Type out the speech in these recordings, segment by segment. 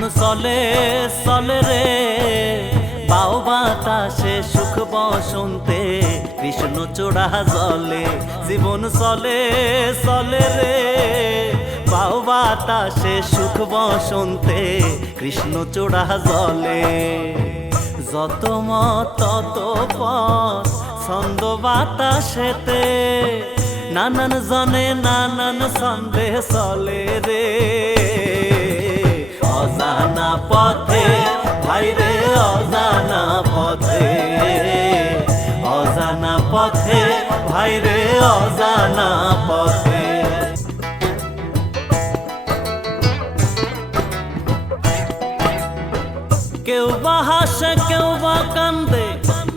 জীবন চলে চলে রে, বাও বাতাসে সুখ বসন্তে কৃষ্ণ চূড়া জলে। জীবন চলে চলে রে, বাও বাতাসে সুখ বসন্তে কৃষ্ণ চূড়া জলে। যত মত তত পথ ছন্দ বাতাসেতে, নানান জনে নানান ছন্দে চলে রে। অজানা পথে ভাইরে অজানা পথে, অজানা পথে ভাইরে অজানা পথে। কেউ বা হাসে কেউ বা কান্দে,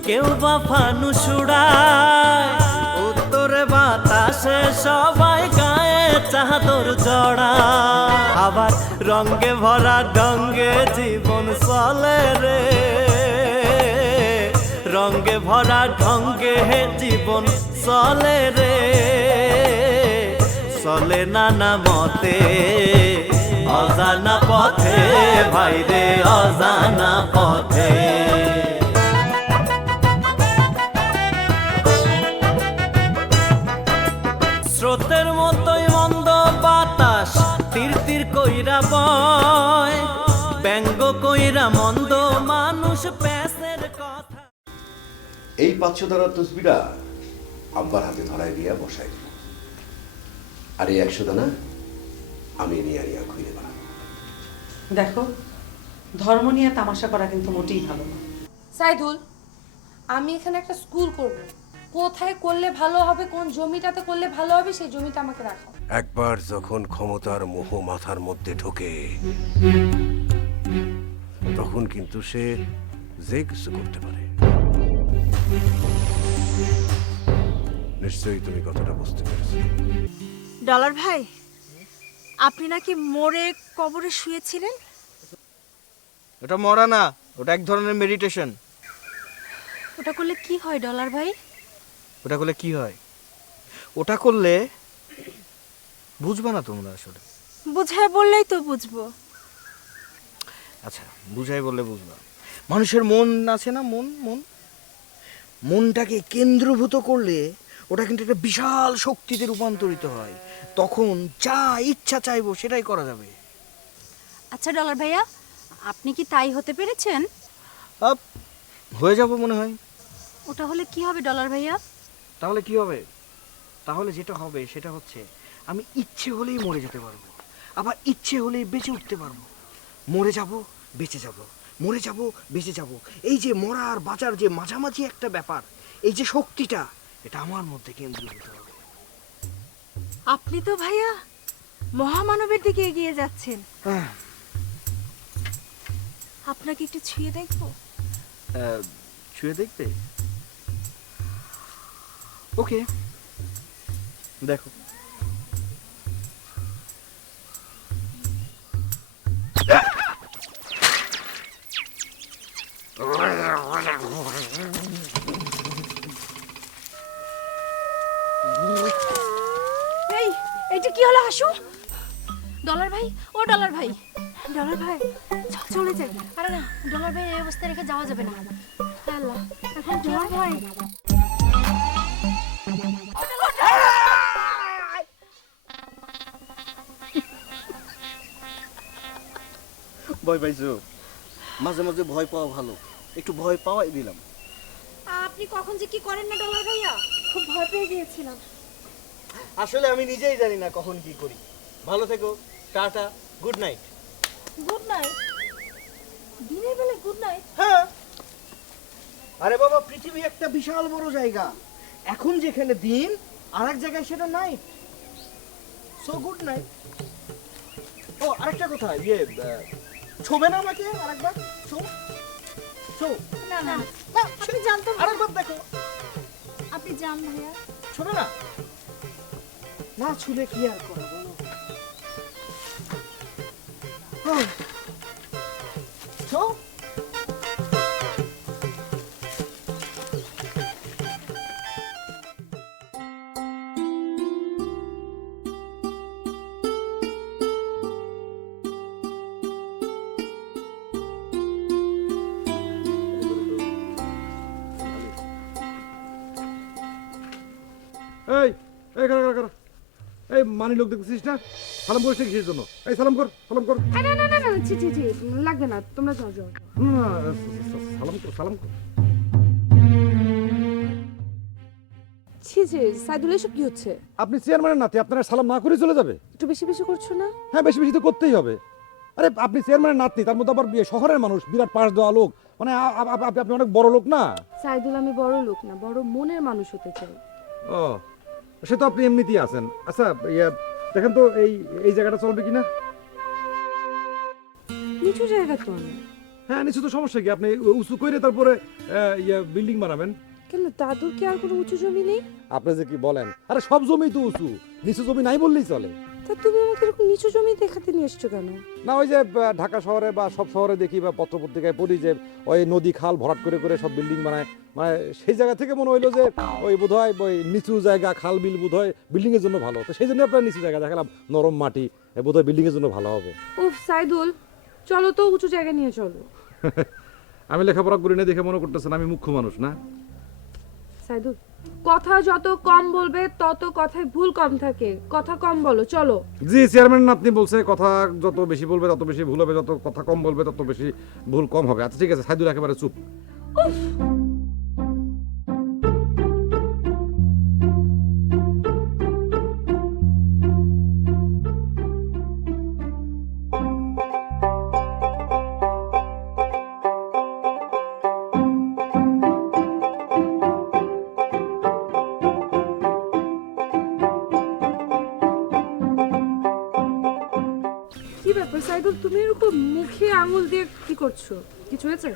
কেউ বা ফানুস উড়ায়, উত্তরে বাতাসে সবাই গায়ে চাদর জড়ায়। আবার রঙে ভরা ঢঙ্গে জীবন চলে রে, রঙে ভরা ঢঙ্গে জীবন চলে রে। চলে নানা মতে অজানা পথে ভাইরে অজানা পথে। স্রোতের মতোই মন্দ বাতাস তীর তীর কইরা বয়, ব্যঙ্গ কইরা মন্দ মানুষ প্যাসের কথা। এই 500 দানার তসবিটা আব্বার হাতে ধরাই দিয়া বসাই দিল, আর এই 100 দানা আমি নিয়ে নিয়ে ঘুরে বেড়াবো। দেখো, ধর্ম নিয়ে তামাশা করা কিন্তু মোটেই ভালো না। সাইদুল, আমি এখানে একটা স্কুল করব, কোথায় করলে ভালো হবে, কোন জমিটাতে করলে ভালো হবে সেই জমিটা আমাকে রাখো। একবার যখন ক্ষমতার মোহ মাথার মধ্যে ঢোকে তখন কিন্তু সে যে কিছু করতে পারে। নিশ্চয়ই তুমি কথাটা বুঝতে পেরেছো। ডলার ভাই, আপনি নাকি মরে কবরে শুয়েছিলেন? ওটা মরা না, ওটা এক ধরনের মেডিটেশন। ওটা করলে কি হয় ডলার ভাই? ওটা করলে কি হয়? ওটা করলে বুঝবা না তোমরা আসলে। বুঝায় বললেই তো বুঝবো। আচ্ছা, বুঝাই বললে বুঝবা। মানুষের মন আছে না, মন মন মনটাকে কেন্দ্রভূত করলে ওটা কিন্তু একটা বিশাল শক্তিতে রূপান্তরিত হয়। তখন যা ইচ্ছা চাইবো সেটাই করা যাবে। আচ্ছা ডলার ভাইয়া, আপনি কি তাই হতে পেরেছেন? হয়ে যাব মনে হয়। ওটা হলে কি হবে ডলার ভাইয়া? তাহলে কি হবে? তাহলে যেটা হবে সেটা হচ্ছে আমি ইচ্ছে হলেই মরে যেতে পারবো, আবার ইচ্ছে হলেই বেঁচে উঠতে পারবো। মরে যাব, বেঁচে যাব, মরে যাব, বেঁচে যাব। এই যে মরা আর বাঁচার যে মাঝামাঝি একটা ব্যাপার, এই যে শক্তিটা, এটা আমার মধ্যে কেন্দ্রীভূত হবে। আপনি তো ভাইয়া মহামানবের দিকে এগিয়ে যাচ্ছেন। আপনাকে একটু ছুঁয়ে দেখবো? ছুঁয়ে দেখবে? ওকে, দেখো। এই, এইটা কি হলো হাসু? ডলার ভাই, ও ডলার ভাই, ডলার ভাই চলে যাই। আরে না ডলার ভাই, এই অবস্থায় রেখে যাওয়া যাবে না। আল্লাহ, এখন ডলার ভাই ভয় পাইছো? মাঝে মাঝে ভয় পাওয়া ভালো, একটু ভয় পাওয়াই দিলাম। আপনি কখন যে কি করেন না ডলার ভাইয়া, খুব ভয় পেয়ে গিয়েছিলাম। আসলে আমি নিজেই জানি না কখন কি করি। ভালো থেকো, tata, good night. Good night? দিনের বেলা গুড নাইট? হ্যাঁ, আরে বাবা, পৃথিবী একটা বিশাল বড় জায়গা। এখন যেখানে দিন, আর এক জায়গায় সেটা নাইট। So good night. ও আরেকটা কথা, ছোবে না আমাকে আরেকবার? না না, আপনি জানতেন? আরেকবার দেখো। আপনি জান ভাইয়া। ছোবে না? না ছুলে কি আর করা বলো। ছো এই কারা কারা কারা এই মানি লোক দেখতেছিস না? সালাম করিস না কিসের জন্য? এই সালাম কর, সালাম কর। না না না না ছি ছি ছি লাগবে না, তোমরা যাও যাও। না, সালাম কর, সালাম কর। ছি ছি সাইদুল, এসব কি হচ্ছে? আপনি চেয়ারম্যানের নাতি, আপনারা সালাম না করে চলে যাবে? একটু বেশি বেশি করছো না? হ্যাঁ, বেশি বেশি তো করতেই হবে। আরে আপনি চেয়ারম্যানের নাতনি, তার মধ্যে আবার শহরের মানুষ, বিরাট পাশ দেওয়া লোক, মানে আপনি অনেক বড় লোক না? সাইদুল, আমি বড় লোক না, বড় মনের মানুষ হতে চাই। ও, সে তো আপনি এমনিতেই আছেন। আচ্ছা দেখেন তো এই জায়গাটা চলবে কিনা? নিচু জায়গা তো অনেক। হ্যাঁ, নিচু তো সমস্যা কি? আপনি উঁচু করে তারপরে বিল্ডিং বানাবেন। কেন, দাদুর কি আর কোনো উঁচু জমি নেই? আপনি যে কি বলেন? আরে সব জমি তো উঁচু, নিচু জমি নাই বললেই চলে। তা তুমি আমাকে এরকম নিচু জমি দেখাতে নিয়ে এসছো কেন? না, ওই যে ঢাকা শহরে বা সব শহরে দেখি বা পত্রপত্রিকায় পড়ি যে ওই নদী খাল ভরাট করে করে সব বিল্ডিং বানায়, মানে সেই জায়গা থেকে মনে হইলো যে ওই বোধহয় ওই নিচু জায়গা, খাল বিল বোধহয় বিল্ডিং এর জন্য ভালো, তো সেই জন্য আপনার নিচু জায়গা দেখালাম, নরম মাটি, বোধহয় বিল্ডিং এর জন্য ভালো হবে। উফ সাইদুল, চলো তো উঁচু জায়গা নিয়ে চলো। আমি লেখাপড়া করি না দেখে মনে করতেছেন আমি মুখ্য মানুষ না? সাইদুল, কথা যত কম বলবে তত কথায় ভুল কম থাকে, কথা কম বলো, চলো। জি চেয়ারম্যান, আপনি বলছে কথা যত বেশি বলবে তত বেশি ভুল হবে, যত কথা কম বলবে তত বেশি ভুল কম হবে। আচ্ছা ঠিক আছে, সাইদুল একেবারে চুপ। কি ব্যাপার সাইদুল, তুমি এরকম মুখে আঙুল দিয়ে কি করছো? কিছু হয়েছে?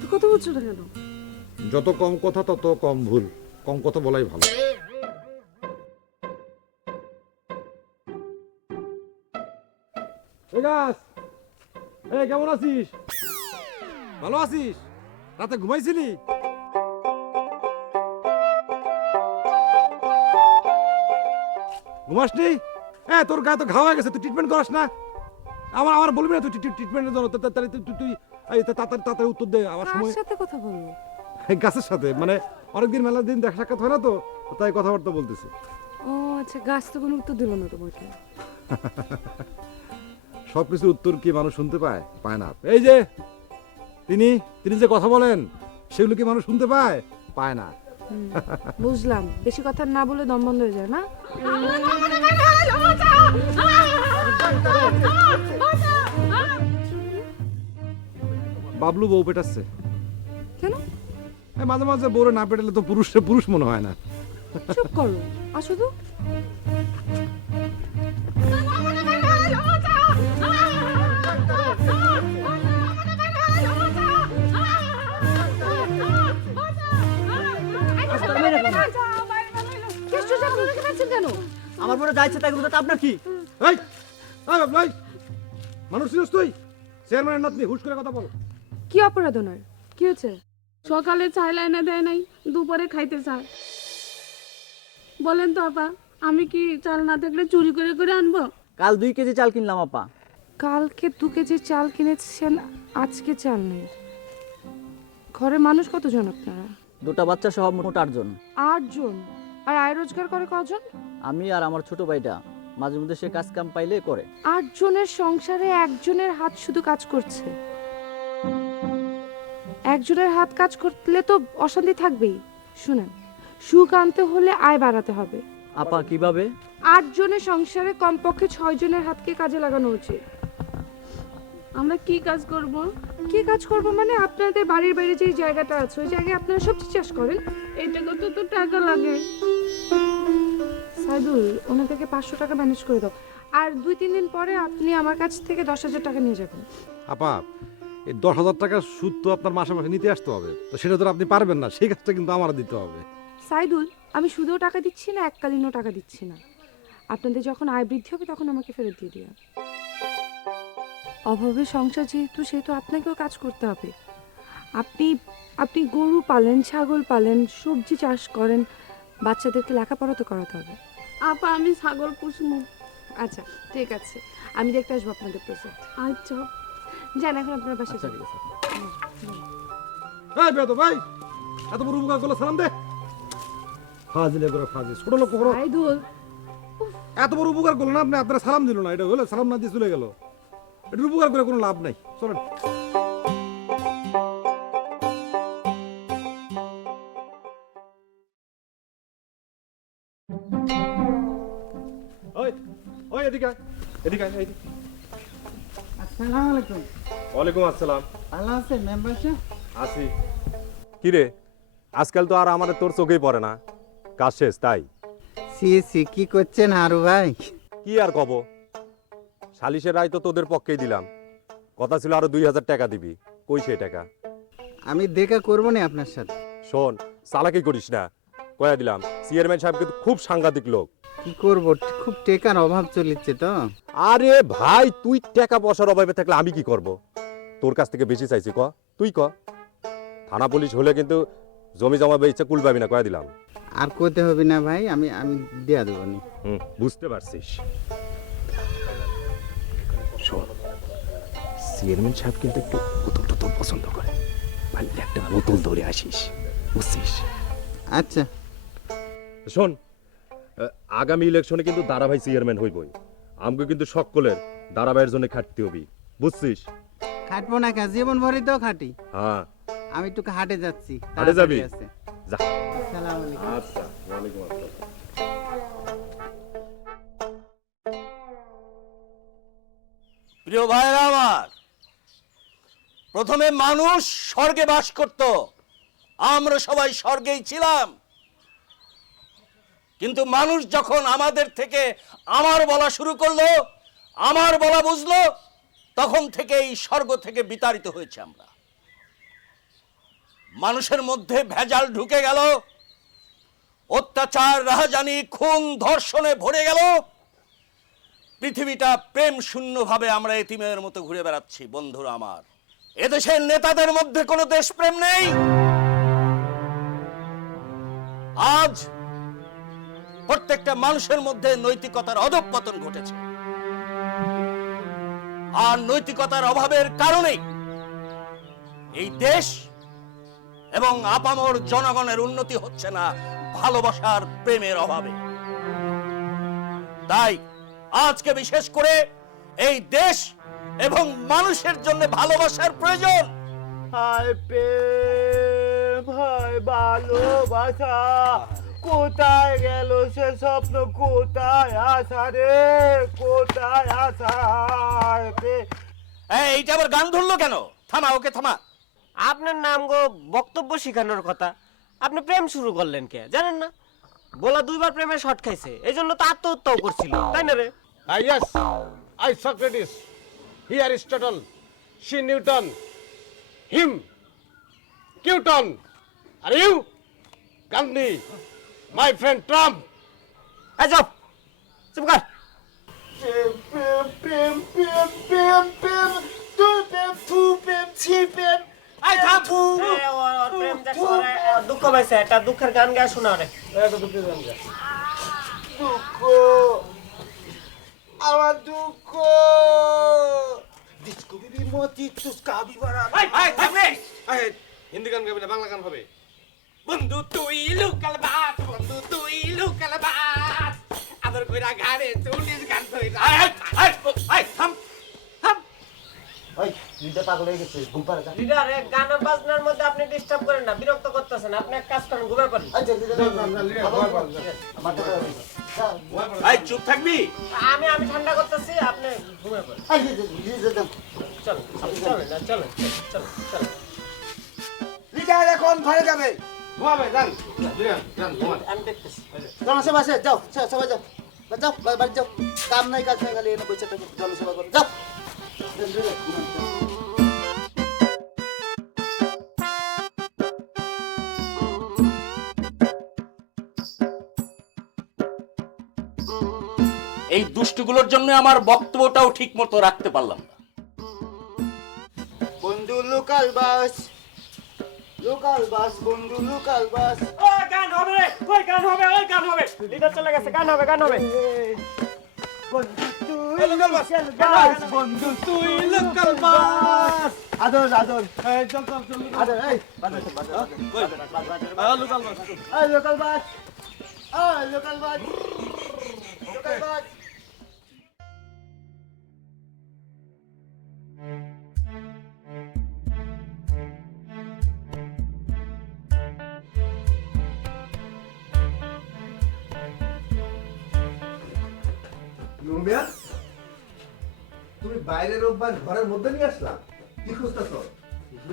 তো কথা বলছো না কেন? যত কম কথা তত কম ভুল, কম কথা বলাই ভালো। এই গাছ, এই কেমন আছিস? ভালো আছিস? রাতে ঘুমাইছিলি? ঘুমাসনি? তোর গায়ে তো ঘা হয়ে গেছে, তুই ট্রিটমেন্ট করাস না? আমার বলবি না তুই ট্রিটমেন্টের জন্য? তাহলে তুই তাড়াতাড়ি উত্তর দে, আমার কার সময়। সাথে কথা বলবো? এই গাছের সাথে, মানে অনেকদিন মেলার দিন দেখা সাক্ষাৎ হয় না, তো তাই কথাবার্তা বলতেছি। ও আচ্ছা, গাছ তো কোনো উত্তর দিল না তোমাকে। সবকিছুর উত্তর কি মানুষ শুনতে পায়? পায় না। এই যে তিনি যে কথা বলেন সেগুলো কি মানুষ শুনতে পায়? পায় না। বুঝলাম, বেশি কথা না বলে দম বন্ধ হয়ে যায় না? বাবলু বউ পেটাচ্ছে। কেন? মাঝে মাঝে বউরে না পেটালে তো পুরুষ মনে হয় না। চুপ করো, আসো তো। কেন? আমার বড় যাইছে তাই বলতে আপনার কি? এই বাবলু, মানুষ ছিলিস তুই? চেয়ারম্যানের নাতনি, হুশ করে কথা বল। কি অপরাধ ওনার? কি হয়েছে? সকালে চাইলে এনে দেয় নাই, দুপুরে খাইতে চায়। বলেন তো আপা, আমি কি চাল না থাকলে চুরি করে করে আনবো? কাল 2 কেজি চাল কিনলাম আপা। কালকে 2 কেজি চাল কিনেছেন, আজকে চাল নেই। ঘরে মানুষ কতজন আপনারা? 2টা বাচ্চা সহ মোট 8 জন। 8 জন। আর আয় রোজগার করে কজন? আমি আর আমার ছোট ভাইটা, মাঝে মধ্যে সে কাজ কাম পাইলে করে। 8 জনের সংসারে একজনের হাত শুধু কাজ করছে। একজনের হাত কাজ করলে তো অশান্তি থাকবেই। শুনেন, সুখ আনতে হলে আয় বাড়াতে হবে। আপা কিভাবে? 8 জনের সংসারে কমপক্ষে 6 জনের হাতকে কাজে লাগানো উচিত। আমরা কি কাজ করব? কি কাজ করব মানে, আপনাদের বাড়ির বাইরে যে জায়গাটা আছে ওই জায়গায় আপনারা সবজি চাষ করেন। এটা কত তো টাকা লাগে। সাইদুল, ওনা থেকে 500 টাকা ম্যানেজ করে দাও। আর 2-3 দিন পরে আপনি আমার কাছ থেকে 10,000 টাকা নিয়ে যাবেন। আপা, এই 10,000 টাকার সুদ তো আপনার মাসে মাসে নিতে আসতে হবে, তো সেটা তো আপনি পারবেন না, সেই কাজটা কিন্তু আমার দিতে হবে। সাইদুল, আমি শুধুও টাকা দিচ্ছি না, এককালীনও টাকা দিচ্ছি না। আপনাদের যখন আয় বৃদ্ধি হবে তখন আমাকে ফেরত দিয়ে দিও। অভাবে সংসার যেহেতু, সেহেতু আপনাকেও কাজ করতে হবে। আপনি গরু পালেন, ছাগল পালেন, সবজি চাষ করেন, বাচ্চাদেরকে লেখাপড়া তো করাতে হবে। আপা আমি ছাগল পুষবো। আচ্ছা ঠিক আছে, আমি দেখতে আসবো আপনাদের প্রজেক্ট। আচ্ছা যান এখন আপনার বাসায় যান। এই বেয়াদব ভাই, এত বড় উপকার করলে সালাম দে। ফাজিলে করে ফাজিল ছোট লোক কখনো আইদুল এত বড় উপকার করলো না, আপনি আপনারা সালাম দিল না, এটা হলো সালাম না দিয়ে চলে গেল। এটা উপকার করে কোনো লাভ নাই, চলেন। ওই ওই এদিকে আয়, এদিকে আয়, এদিকে। আসসালামু আলাইকুম। ওয়ালাইকুম আসসালাম। ভালো আছেন মেম্বার সাহেব? আসি। কি রে, আজকাল তো আর আমার তোর চোখেই পড়ে না, কাজ শেষ তাই? সি কি করছেন হারু ভাই? কি আর কব, সালিশের রায় তো তোদের পক্ষেই দিলাম, কথা ছিল আরো 2000 টাকা দিবি, কই সেই টাকা? আমি দেখা করবো না আপনার সাথে। শোন, চালাকি করিস না, কয়া দিলাম। চেয়ারম্যান সাহেব কিন্তু খুব সাংঘাতিক লোক। কি করব, খুব টাকার অভাব চলিচ্ছে তো। আরে ভাই, তুই টাকা পয়সার অভাবে থাকলে আমি কি করব? তোর কাছ থেকে বেশি চাইছি, ক তুই ক। থানা পুলিশ হলে কিন্তু জমি জমা ইচ্ছা কুল পাবি না, কয়া দিলাম। আর করতে হবে না ভাই, আমি আমি দেয়া দেবো নি। বুঝতে পারছিস। শোন, চেয়ারম্যান সাহেব কিন্তু একটু বোতল টোতল পছন্দ করে, ভাই একটা বোতল ধরে আসিস, বুঝছিস? আচ্ছা শোন, আগামী ইলেকশনে কিন্তু দারাভাই চেয়ারম্যান হইবই, আমাকে কিন্তু সকলের দারাভাইয়ের জন্য খাটতে হবে, বুঝছিস? খাটবো না কা, জীবন ভরি তো খাটি। হ্যাঁ, আমি একটু হাটে যাচ্ছি। হাটে যাবি? তাড়াতাড়ি আছে। যা। আসসালামু আলাইকুম। আচ্ছা, ওয়ালাইকুম আসসালাম। প্রিয় ভাইরা আমার, প্রথমে মানুষ স্বর্গে বাস করত, আমরা সবাই স্বর্গেই ছিলাম, কিন্তু মানুষ যখন আমাদের থেকে আমার বলা শুরু করলো, আমার বলা বুঝলো, তখন থেকে এই স্বর্গ থেকে বিতাড়িত হয়েছে আমরা। মানুষের মধ্যে ভেজাল ঢুকে গেল, অত্যাচার, রাহাজানি, খুন, ধর্ষণে ভরে গেল, পৃথিবীটা প্রেম শূন্য ভাবে আমরা এতিমের মতো ঘুরে বেড়াচ্ছি। বন্ধুরা আমার, এদেশের নেতাদের মধ্যে কোনো দেশপ্রেম নেই। আজ প্রত্যেকটা মানুষের মধ্যে নৈতিকতার অধঃপতন ঘটেছে, আর নৈতিকতার অভাবের কারণেই এই দেশ এবং আপামর জনগণের উন্নতি হচ্ছে না, ভালোবাসার প্রেমের অভাবে। তাই আজকে বিশেষ করে এই দেশ এবং মানুষের জন্য ভালোবাসার প্রয়োজন। হায় প্রেম, হায় ভালোবাসা, কোথায় গেল সে স্বপ্ন, কোথায় আসা রে, কোথায় আসা? এইটা আবার গান ধরলো কেন? থামা, ওকে থামা। আপনার নাম গো বক্তব্য শিখানোর কথা, আপনি প্রেম শুরু করলেন কে জানেন না? বলা দুইবার প্রেমে শর্ট খাইছে, এই জন্য তো আত্মহত্যাও করছিল, তাই না রে? Yes, I Socrates, he Aristotle, she Newton, him Newton, are you Gandhi, my friend Trump? এই চুপ, চুপ কর। দুঃখ পাইছে, একটা দুঃখের গান গায়ে শোনা রে। দুঃখ, আমার দুঃখ, হিন্দি গান গাবি না, বাংলা গান হবে। বন্ধু তুই লুকাল বাস, বন্ধু তুই লুকাল বাস, আদর কইরা ঘাড়ে 40 গান কইরা। থাম থাম। ওই লিডার পাগল হয়ে গেছে, ঘুম পাড়া যা। লিডার, এই গান বাজনার মধ্যে আপনি ডিস্টার্ব করেন না, বিরক্ত করতেছেন। আপনি এক কাজ করেন, ঘুমিয়ে পড়েন। আচ্ছা, এই চুপ থাকবি? আমি ঠান্ডা করতেছি, আপনি ঘুমিয়ে পড়েন। চল, চলেন না, চলেন, চলেন, চলেন। লিডার এখন ঘরে যাবে, ঘুমাবে, যান, যান, ঘুমান। আমি দেখতেছি। জনসেবা শেষ, যাও, সবাই যাও, যাও, বাড়ি যাও, কাম নাই কাজ নাই, খালি এনে বসে থাকো, জনসেবা করো, যাও। এই দুষ্টগুলোর জন্য আমার বক্তব্যটাও ঠিক মতো রাখতে পারলাম না। বন্ধু লোকাল বাস, লোকাল বাস, বন্ধু লোকাল বাস। ওই গান হবে রে, ওই গান হবে, ওই গান হবে। লিডার চলে গেছে, গান হবে, গান হবে। বন্ধু তুই লোকাল বাস, বন্ধু তুই লোকাল বাস। আদর, আদর, এই চল চল চল, আদর, এই বাজার বাজার, লোকাল বাস, এই local bus, local bus local bus. Rumiya, তুমি বাইরের রোববার ঘরের মধ্যে নিয়ে আসলা, কি খুঁজতেছ?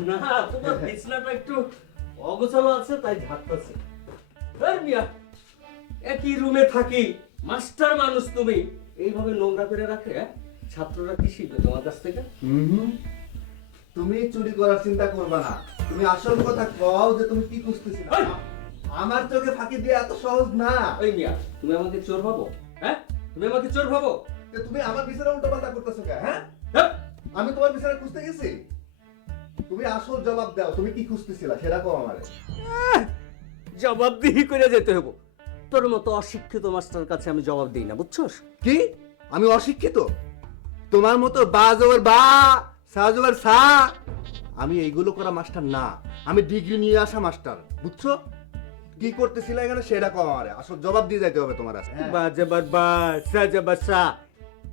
না, তোমার বিছনাটা একটু অগোছালো আছে তাই ঝাড়তাছি। আর মিয়া, একই রুমে থাকি, মাস্টার মানুষ তুমি, এইভাবে নোংরা করে রাখে? ছাত্ররা কি শিখবে তোমার কাছ থেকে? তুমি চুরি করার চিন্তা করবা না, তুমি আসল কথা কও যে তুমি কি খুঁজতেছিলা। আমার চোখে ফাঁকি দিয়ে এত সহজ না। ওই মিয়া, তুমি আমাকে চোর ভাবো? হ্যাঁ, তুমি আমাকে চোর ভাবো? তুমি আমার বিছানা উল্টো পাল্টা করতেছো কেন? হ্যাঁ, আমি তোমার বিছানা খুঁজতে গেছি? তুমি আসল জবাব দাও, তুমি কি খুঁজতেছিলা সেটা কও আমারে। জবাবদিহি করে যেতে হবো। তোর মতো অশিক্ষিত মাস্টার কাছে আমি জবাব দিই না, বুঝছস? কি আমি অশিক্ষিত? তোমার মতো বা জবর বা, সা জবর সা, আমি এইগুলো করা মাস্টার না, আমি ডিগ্রি নিয়ে আসা মাস্টার, বুঝছো? কি করতেছিলা এখানে সেটা কও আমারে, আসল জবাব দিয়ে যাইতে হবে তোমার কাছে। বা জবর বা, সা জবর সা,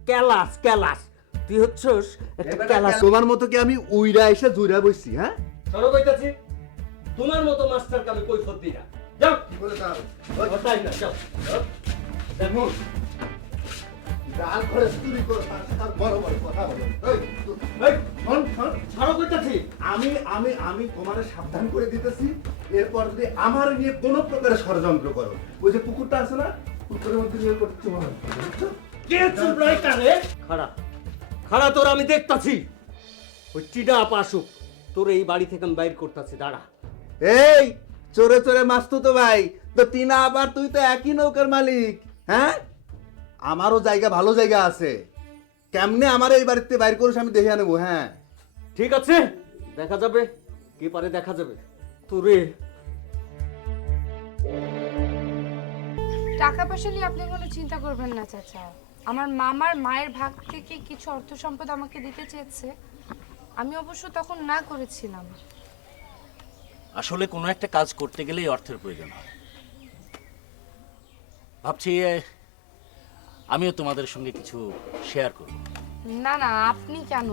ক্যালাস ক্যালাস। তুই হচ্ছস একটা ক্যালাস। তোমার মতো কি আমি উইরা এসে জুইরা বইছি? হ্যাঁ, সরো কইতাছি, তোমার মতো মাস্টারকে আমি কৈফিয়ত দিই না। যাও, কি করে দাও? ওটাই না, যাও। দেখো, গাল করে চুরি করো, আর বড় বড় কথা বলো। এই, সরো কইতাছি। আমি তোমারে সাবধান করে দিতেছি, এরপর যদি আমার নিয়ে কোনো প্রকারের ষড়যন্ত্র করো, ওই যে পুকুরটা আছে না, পুকুরের মধ্যে নিয়ে করতে মনে হয়, বুঝছো? কে চুপ রাই কারে? খাড়া খাড়া, তোর আমি দেখতাছি। ওই টিডা পাশুক, তোর এই বাড়ি থেকে আমি বাইর করতেছি, দাঁড়া। এই চোরে চোরে মাস্তু তো ভাই, তো টিনা আবার তুই তো একই নৌকার মালিক। হ্যাঁ, আমারও জায়গা, ভালো জায়গা আছে, কেমনে আমার এই বাড়িতে বাইর করিস আমি দেখে আনবো। হ্যাঁ, ঠিক আছে, দেখা যাবে, কি পারে দেখা যাবে। তোরে টাকা পয়সা নিয়ে আপনি কোনো চিন্তা করবেন না চাচা। আমার মামার মায়ের ভাগ থেকে কিছু অর্থ সম্পদ আমাকে দিতে চেয়েছে, আমি অবশ্য তখন না করেছিলাম। আসলে কোনো একটা কাজ করতে গেলেই অর্থের প্রয়োজন হয়। ভাবছি আমিও তোমাদের সঙ্গে কিছু শেয়ার করব। না না, আপনি কেন?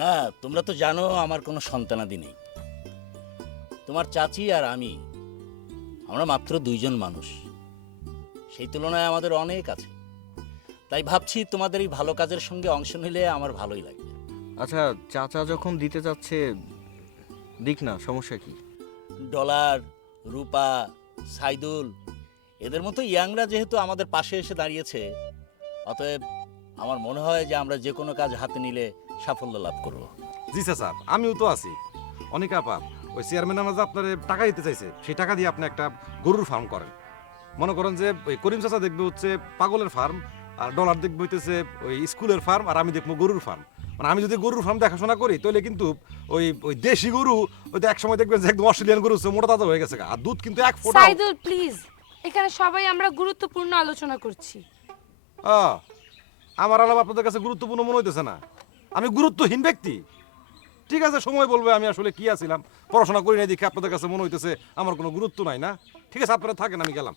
না, তোমরা তো জানো আমার কোনো সন্তানাদি নেই। তোমার চাচি আর আমরা মাত্র 2 জন মানুষ, সেই তুলনায় আমাদের অনেক আছে। তাই ভাবছি তোমাদের এই ভালো কাজের সঙ্গে অংশ নিলে আমার ভালোই লাগবে। আচ্ছা, চাচা যখন দিতে যাচ্ছে দিক না, সমস্যা কি? ডলার, রূপা, সাইদুল এদের মতো ইয়াংরা যেহেতু আমাদের পাশে এসে দাঁড়িয়েছে, অতএব আমার মনে হয় যে আমরা যে কোনো কাজ হাতে নিলে সাফল্য লাভ করব। জি স্যার, আমিও তো আছি। অনেক আপা, ওই চেয়ারম্যান আমাদের আপনার টাকা দিতে চাইছে, সেই টাকা দিয়ে আপনি একটা গরুর ফার্ম করেন। মনে করেন যে ওই করিম চাচা দেখবে হচ্ছে পাগলের ফার্ম, আর ডলার দেখবে হইতেছে ওই স্কুলের ফার্ম, আর আমি দেখবো গরুর ফার্ম। মানে আমি যদি গরুর ফার্ম দেখাশোনা করি তাহলে কিন্তু ওই ওই দেশি গরু ওই এক সময় দেখবেন যে একদম অস্ট্রেলিয়ান গরু মোটা তাজা হয়ে গেছে, আর দুধ কিন্তু এক ফোঁটা। সাইদুল প্লিজ, এখানে সবাই আমরা গুরুত্বপূর্ণ আলোচনা করছি। আমার আলাপ আপনাদের কাছে গুরুত্বপূর্ণ মনে হইতেছে না? আমি গুরুত্বহীন ব্যক্তি? ঠিক আছে, সময় বলবে আমি আসলে কি আছিলাম, পড়াশোনা করি না দেখে আপনাদের কাছে মনে হইতেছে আমার কোনো গুরুত্ব নাই। না, ঠিক আছে, আপনারা থাকেন, আমি গেলাম।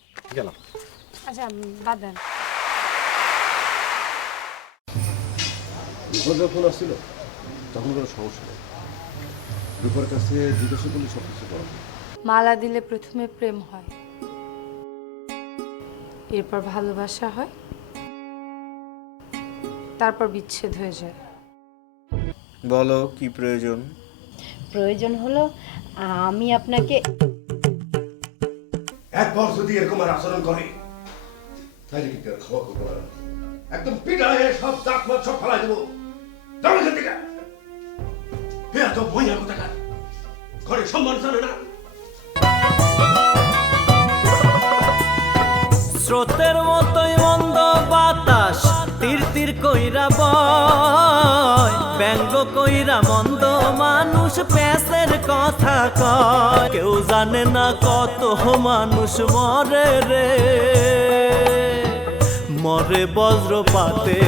আচ্ছা, বাদ দেন। ফোন আসছিল, তখন কোনো সমস্যা নেই। রূপার কাছে জিজ্ঞাসা করলে সব কিছু বলা যায়। মালা দিলে প্রথমে প্রেম হয়, এরপর ভালোবাসা হয়, তারপর বিচ্ছেদ হয়ে যায়। বলো কি প্রয়োজন? প্রয়োজন হলো আমি আপনাকে একবার যদি এরকম আর আচরণ করে তাহলে কিন্তু আর খাওয়া করবো না, একদম পিটায় সব দাঁত মাত সব ফেলাই দেবো। যাও এখান থেকে। এত মহিলা কোথাকার, ঘরে সম্মান জানে না। স্রোতের মতোই মন্দ বাতাস তীর তীর কইরা বয়, ব্যঙ্গ কইরা মন্দ মানুষ প্যাসের কথা কয়। কেউ জানে না কত মানুষ মরে রে, মরে বজ্রপাতে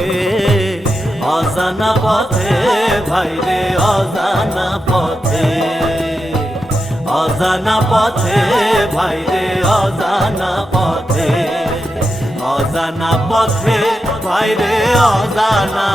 অজানা পথে, ভাইরে অজানা পথে, অজানা পথে ভাইরে অজানা অজানা পথে, অজানা পথে ভাইরে অজানা